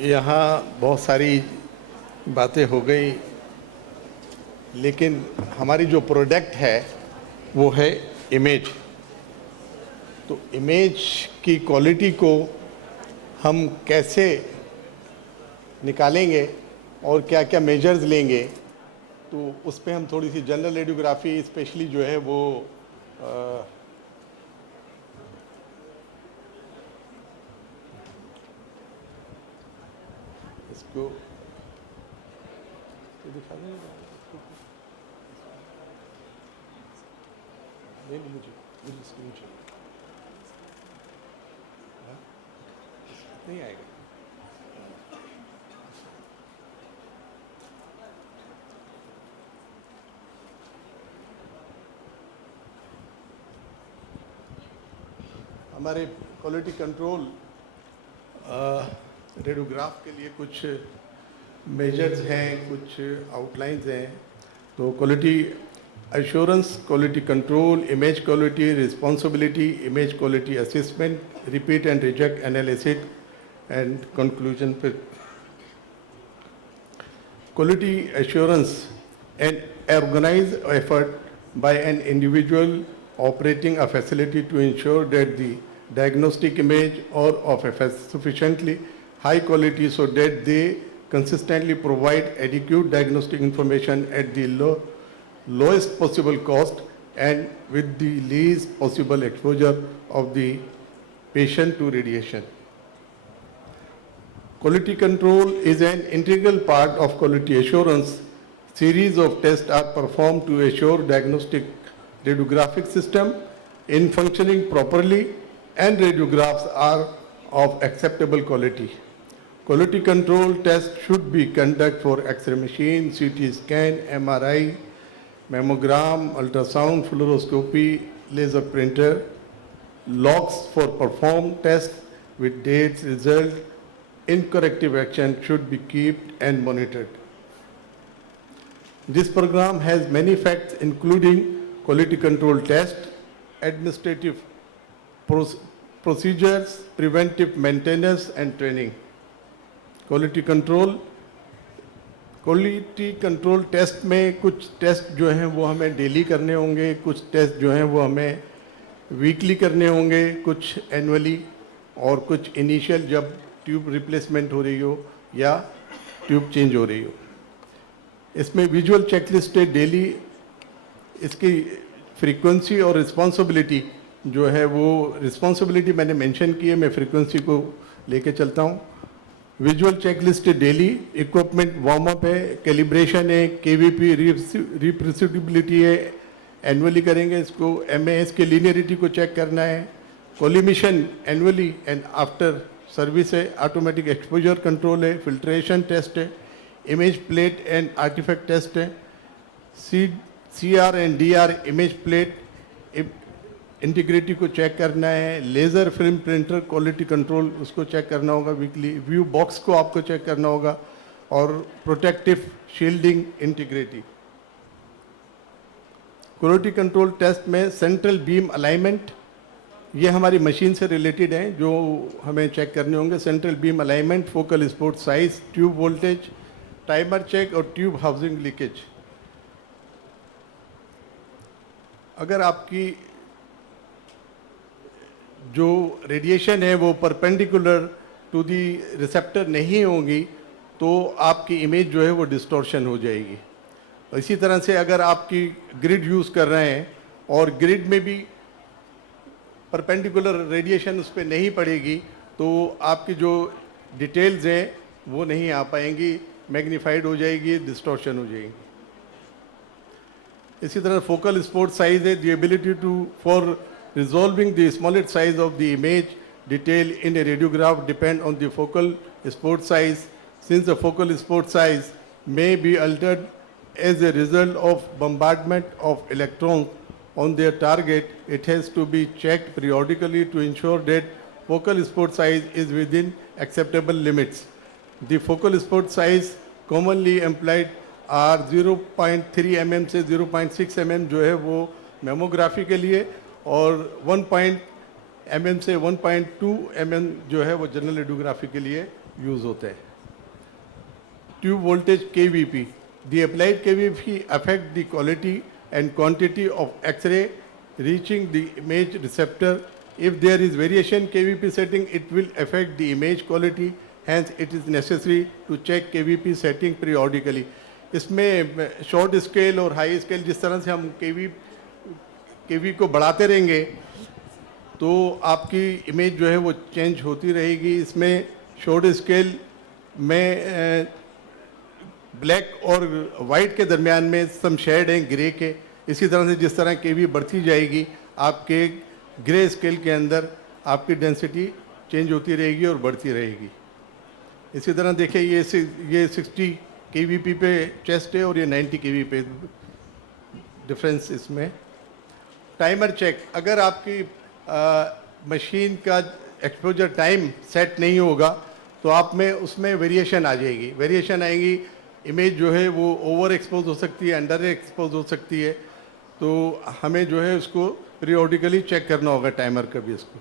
यहाँ बहुत सारी बातें हो गई, लेकिन हमारी जो प्रोडक्ट है वो है इमेज। तो इमेज की क्वालिटी को हम कैसे निकालेंगे और क्या क्या मेजर्स लेंगे, तो उस पर हम थोड़ी सी जनरल रेडियोग्राफी स्पेशली जो है वो इसको दिखा दें। मुझे स्क्रीन चाहिए, नहीं आएगा। हमारे क्वालिटी कंट्रोल रेडियोग्राफ के लिए कुछ मेजर्स हैं, कुछ आउटलाइंस हैं। तो quality assurance, quality control, image quality, responsibility, image quality assessment, repeat and reject analysis, and conclusion. Quality assurance, an organized effort by an individual operating a facility to ensure that the diagnostic image are of a sufficiently high quality so that they consistently provide adequate diagnostic information at the lowest possible cost and with the least possible exposure of the patient to radiation. Quality control is an integral part of quality assurance. Series of tests are performed to assure diagnostic radiographic system in functioning properly and radiographs are of acceptable quality. Quality control tests should be conducted for X-ray machine, CT scan, MRI, mammogram, ultrasound, fluoroscopy, laser printer, logs for performed tests with dates, result, incorrective action should be kept and monitored. This program has many facts including quality control test, administrative procedures, preventive maintenance and training. Quality control test में कुछ test जो हैं वो हमें daily करने होंगे, कुछ test जो हैं वो हमें वीकली करने होंगे, कुछ एनुअली, और कुछ इनिशियल जब ट्यूब रिप्लेसमेंट हो रही हो या ट्यूब चेंज हो रही हो। इसमें विजुअल चेकलिस्ट है डेली। इसकी फ्रीक्वेंसी और रिस्पॉन्सिबिलिटी जो है वो रिस्पॉन्सिबिलिटी मैंने मेंशन की है, मैं फ्रीक्वेंसी को लेके चलता हूँ। Visual checklist daily, equipment warm up है, कैलिब्रेशन है, केवीपी रिप्रोड्यूसिबिलिटी है, एनुअली करेंगे इसको। एमएएस के लीनियरिटी को चेक करना है। Collimation annually and after service है। ऑटोमेटिक एक्सपोजर कंट्रोल है, फिल्ट्रेशन टेस्ट है, image plate and artifact test है, CR and DR image plate integrity को चेक करना है। Laser film printer quality control उसको चेक करना होगा वीकली। व्यू बॉक्स को आपको चेक करना होगा, और protective shielding integrity. Quality control test में सेंट्रल बीम अलाइनमेंट, ये हमारी मशीन से रिलेटेड हैं जो हमें चेक करने होंगे। Central beam alignment, focal spot size, tube voltage, timer check और ट्यूब हाउसिंग लीकेज। अगर आपकी जो रेडिएशन है वो परपेंडिकुलर टू दी रिसेप्टर नहीं होगी तो आपकी इमेज जो है वो डिस्टॉर्शन हो जाएगी। इसी तरह से अगर आपकी ग्रिड यूज़ कर रहे हैं और ग्रिड में भी परपेंडिकुलर रेडिएशन उस पर नहीं पड़ेगी तो आपकी जो डिटेल्स हैं वो नहीं आ पाएंगी, मैग्नीफाइड हो जाएगी, डिस्टॉर्शन हो जाएगी। इसी तरह फोकल स्पोर्ट साइज है, the ability to for resolving the smallest size of the image detail in a radiograph depend on the focal spot size. Since the focal spot size may be altered as a result of bombardment of electrons on their target, it has to be checked periodically to ensure that focal spot size is within acceptable limits. The focal spot size commonly employed are 0.3 mm से 0.6 mm जो है वो mammography के लिए, और 1 mm से 1.2 mm जो है वो जनरल रेडियोग्राफी के लिए यूज़ होते हैं। tube voltage KVP. The applied KVP affect the quality and quantity of X-ray reaching the image receptor. If there is variation KVP setting, it will affect the image quality. Hence, it is necessary to check KVP setting periodically. इसमें short scale और high scale जिस तरह से हम केवी को बढ़ाते रहेंगे तो आपकी इमेज जो है वो चेंज होती रहेगी. इसमें शॉर्ट स्केल में ब्लैक और वाइट के दरमियान में सम शेड हैं ग्रे के. इसी तरह से जिस तरह केवी बढ़ती जाएगी आपके ग्रे स्केल के अंदर आपकी डेंसिटी चेंज होती रहेगी और बढ़ती रहेगी. इसी तरह देखिए ये 60 केवीपी पे चेस्ट है और ये 90 केवी पे डिफरेंस. इसमें टाइमर चेक, अगर आपकी मशीन का एक्सपोजर टाइम सेट नहीं होगा तो आप में उसमें वेरिएशन आ जाएगी. वेरिएशन आएगी, इमेज जो है वो ओवर एक्सपोज हो सकती है, अंडर एक्सपोज हो सकती है. तो हमें जो है उसको पीरियोडिकली चेक करना होगा टाइमर का भी. इसको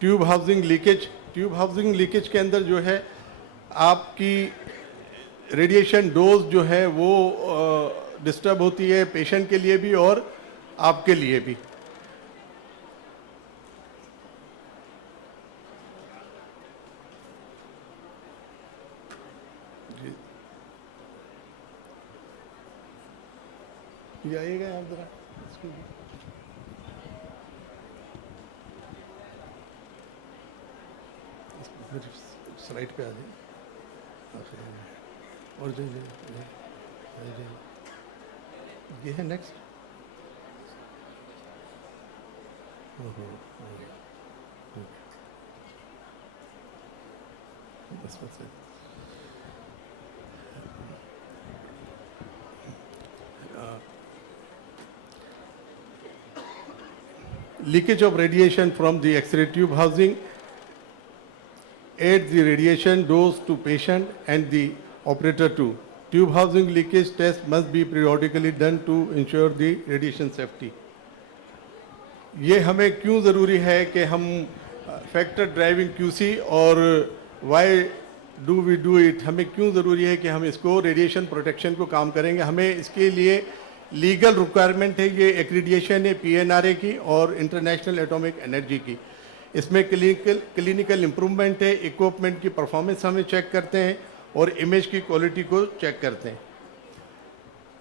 tube housing leakage, tube housing leakage के अंदर जो है आपकी रेडिएशन डोज जो है वो डिस्टर्ब होती है पेशेंट के लिए भी और आपके लिए भी. ये आइएगा आप जरा स्लाइड पे आ जाए. और जो ये है नेक्स्ट. बस leakage of radiation from the X-ray tube housing aids the radiation dose to patient and the operator too. Tube housing leakage test must be periodically done to ensure the radiation safety. ये हमें क्यों ज़रूरी है कि हम factor driving QC और why do we do it, हमें क्यों ज़रूरी है कि हम इसको रेडिएशन प्रोटेक्शन को काम करेंगे. हमें इसके लिए लीगल रिक्वायरमेंट है, ये एक्रीडिएशन है PNRA की और इंटरनेशनल एटॉमिक एनर्जी की. इसमें क्लिनिकल इम्प्रूवमेंट है, इक्विपमेंट की परफॉर्मेंस हमें चेक करते हैं और इमेज की क्वालिटी को चेक करते हैं.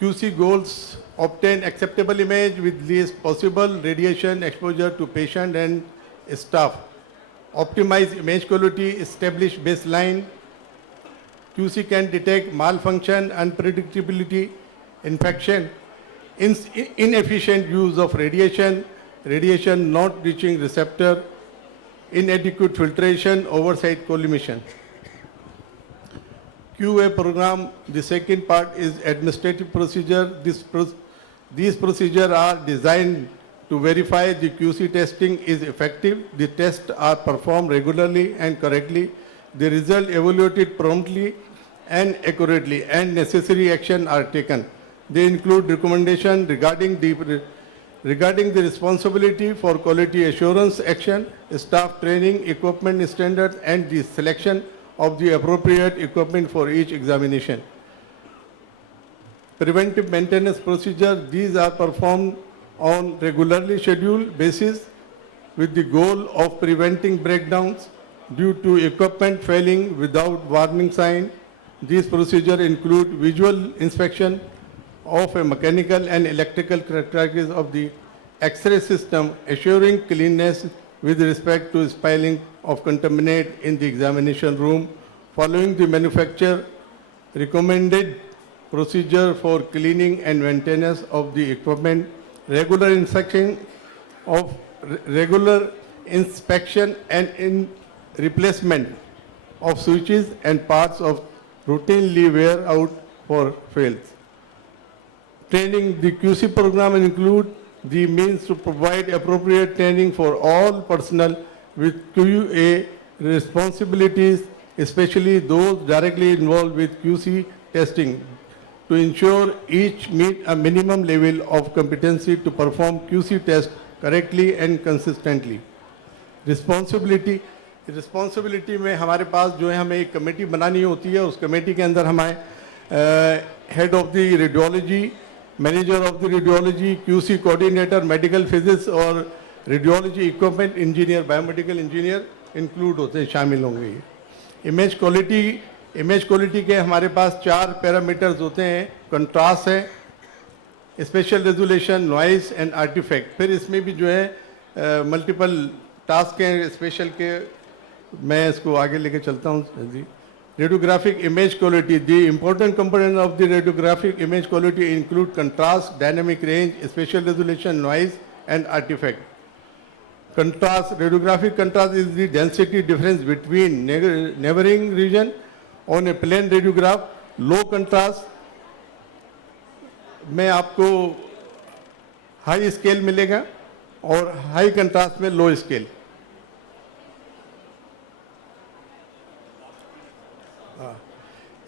QC goals: obtain acceptable image with least possible radiation exposure to patient and staff. Optimize image quality, establish baseline. QC can detect malfunction, unpredictability, infection, inefficient use of radiation, radiation not reaching receptor, inadequate filtration, oversight collimation. QA program, the second part is administrative procedure. These procedures are designed to verify the QC testing is effective. The tests are performed regularly and correctly. The result evaluated promptly and accurately, and necessary action are taken. They include recommendation regarding the responsibility for quality assurance action, staff training, equipment standards, and the selection of the appropriate equipment for each examination. Preventive maintenance procedure, these are performed on regularly scheduled basis with the goal of preventing breakdowns due to equipment failing without warning sign. These procedures include visual inspection of a mechanical and electrical characteristics of the X-ray system, assuring cleanness with respect to spilling of contaminant in the examination room, following the manufacturer recommended procedure for cleaning and maintenance of the equipment, regular inspection and replacement of switches and parts of routinely wear out for fails. Training, the QC program include the means to provide appropriate training for all personnel with QA responsibilities, especially those directly involved with QC testing, to ensure each meet a minimum level of competency to perform QC test correctly and consistently. Responsibility, responsibility में हमारे पास जो है हमें एक committee बनानी होती है। उस कमेटी के अंदर हमारे head of the radiology, manager of the radiology, QC coordinator, medical physics और radiology equipment engineer, biomedical engineer include होते हैं, शामिल होंगे। इमेज क्वालिटी के हमारे पास 4 पैरामीटर्स होते हैं। कंट्रास्ट है, spatial resolution, noise and artifact. फिर इसमें भी जो है मल्टीपल टास्क हैं स्पेशल के, मैं इसको आगे लेके चलता हूँ जी। Radiographic image quality, the important component of the radiographic image quality include contrast, dynamic range, spatial resolution, noise and artefact. Contrast, radiographic contrast is the density difference between neighboring region on a plane radiograph. Low contrast में आपको high scale मिलेगा और high contrast में लो scale.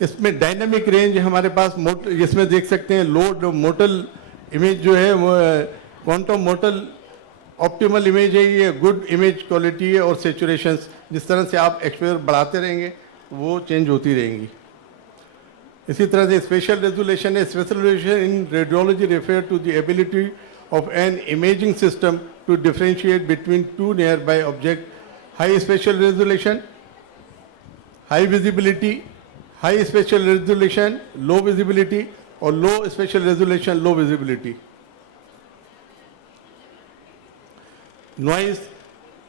इसमें dynamic range हमारे पास इसमें देख सकते हैं। लोड मोटल इमेज जो है वो क्वांटम मोटल ऑप्टिमल इमेज है, ये गुड इमेज क्वालिटी है। और सेचुरेशंस, जिस तरह से आप एक्सपोजर बढ़ाते रहेंगे वो चेंज होती रहेंगी। इसी तरह से स्पेशल रेजोल्यूशन है। Spatial resolution in radiology refer to the ability of an imaging system to differentiate between 2 nearby object. High spatial resolution, high visibility, high spatial resolution, low visibility, और low spatial resolution, low visibility. Noise,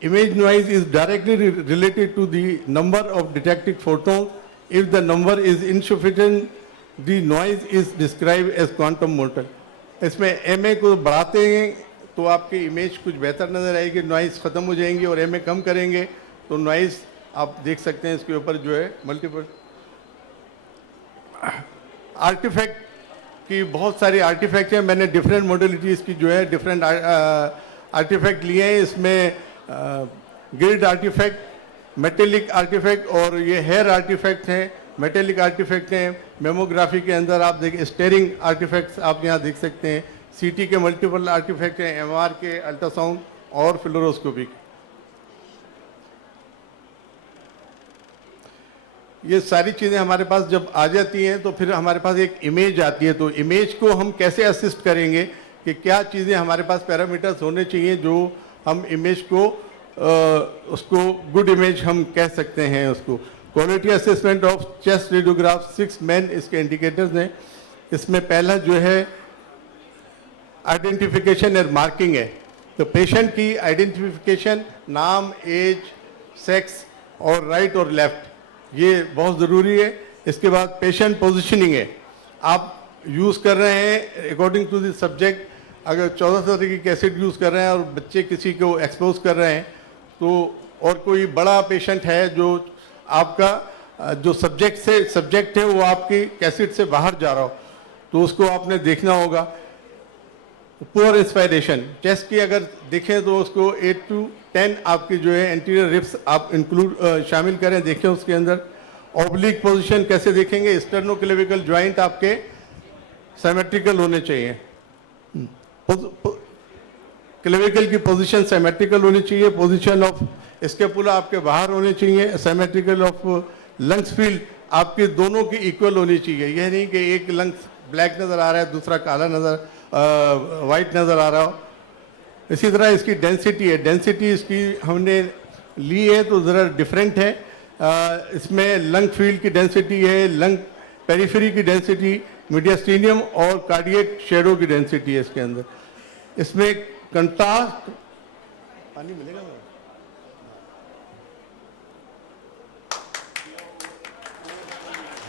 image noise is directly related to the number of detected photons. If the number is insufficient, the noise is described as quantum motor. इसमें MA को बढ़ाते हैं तो आपकी image कुछ बेहतर नज़र आएगी, नॉइज़ ख़त्म हो जाएंगी, और MA कम करेंगे तो नॉइज़ आप देख सकते हैं इसके ऊपर जो है मल्टीपल। आर्टिफैक्ट की बहुत सारी आर्टिफैक्ट हैं, मैंने डिफरेंट मॉडलिटीज़ की जो है डिफरेंट आर्टिफैक्ट लिए हैं। इसमें ग्रिड आर्टिफैक्ट, मेटेलिक आर्टिफैक्ट और ये हेयर आर्टिफैक्ट हैं। मेटेलिक आर्टिफैक्ट हैं। मेमोग्राफी के अंदर आप देखिए स्टेरिंग आर्टिफैक्ट्स आप यहाँ देख सकते हैं। सीटी के मल्टीपल आर्टिफैक्ट हैं, एमआर के, अल्ट्रासाउंड और फ्लोरोस्कोपिक। ये सारी चीज़ें हमारे पास जब आ जाती हैं तो फिर हमारे पास एक इमेज आती है। तो इमेज को हम कैसे असिस्ट करेंगे कि क्या चीज़ें हमारे पास पैरामीटर्स होने चाहिए जो हम इमेज को उसको गुड इमेज हम कह सकते हैं उसको। Quality assessment of chest radiograph, 6 main इसके इंडिकेटर्स हैं। इसमें पहला जो है आइडेंटिफिकेशन और मार्किंग है। तो पेशेंट की आइडेंटिफिकेशन, नाम, एज, सेक्स और राइट और लेफ्ट, ये बहुत ज़रूरी है। इसके बाद पेशेंट पोजिशनिंग है, आप यूज़ कर रहे हैं अकॉर्डिंग टू द सब्जेक्ट। अगर 1400 की कैसेट यूज़ कर रहे हैं और बच्चे किसी को एक्सपोज कर रहे हैं तो, और कोई बड़ा पेशेंट है जो आपका जो सब्जेक्ट है वो आपकी कैसेट से बाहर जा रहा हो, तो उसको आपने देखना होगा। पुअर इंस्पायरेशन, चेस्ट की अगर देखें तो उसको 8 to 10 आपकी जो है एंटीरियर रिब्स आप इंक्लूड शामिल करें, देखें उसके अंदर। ऑब्लिक पोजीशन कैसे देखेंगे, स्टर्नोक्लेविकल जॉइंट आपके सिमेट्रिकल होने चाहिए। क्लेविकल की पोजीशन सिमेट्रिकल होनी चाहिए। पोजीशन ऑफ स्केपुला आपके बाहर होनी चाहिए। सिमेट्रिकल ऑफ लंग्स फील्ड आपके दोनों की इक्वल होनी चाहिए। यह नहीं कि एक लंग्स ब्लैक नज़र आ रहा है, दूसरा काला वाइट नज़र आ रहा हो। इसी तरह इसकी डेंसिटी है, डेंसिटी इसकी हमने ली है तो ज़रा डिफरेंट है। इसमें लंग फील्ड की डेंसिटी है, लंग पेरिफेरी की डेंसिटी, मीडियास्टीनियम और कार्डियक शेडो की डेंसिटी है इसके अंदर। इसमें कंट्रास्ट, पानी मिलेगा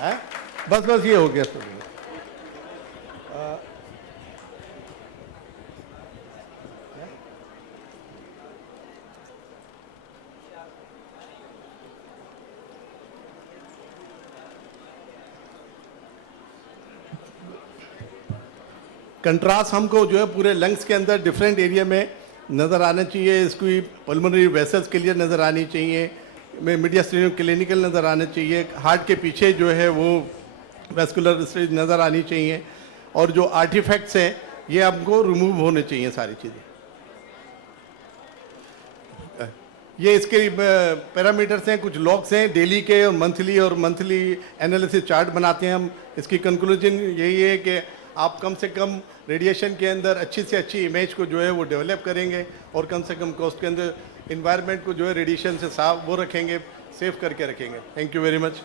है, बस ये हो गया सब। कंट्रास्ट हमको जो है पूरे लंग्स के अंदर डिफरेंट एरिया में नज़र आना चाहिए। इसकी पल्मोनरी वेसल्स क्लियर नज़र आनी चाहिए, मीडियास्टीनियम क्लिनिकल नज़र आना चाहिए, हार्ट के पीछे जो है वो वेस्कुलर स्टेज नज़र आनी चाहिए, और जो आर्टिफैक्ट्स हैं ये हमको रिमूव होने चाहिए सारी चीज़ें। ये इसके पैरामीटर्स हैं, कुछ लॉग्स हैं डेली के और मंथली एनालिसिस चार्ट बनाते हैं हम। इसकी कंक्लूजन यही है कि आप कम से कम रेडिएशन के अंदर अच्छी से अच्छी इमेज को जो है वो डेवलप करेंगे और कम से कम कॉस्ट के अंदर इन्वायरमेंट को जो है रेडिएशन से साफ वो रखेंगे, सेफ करके रखेंगे। Thank you very much.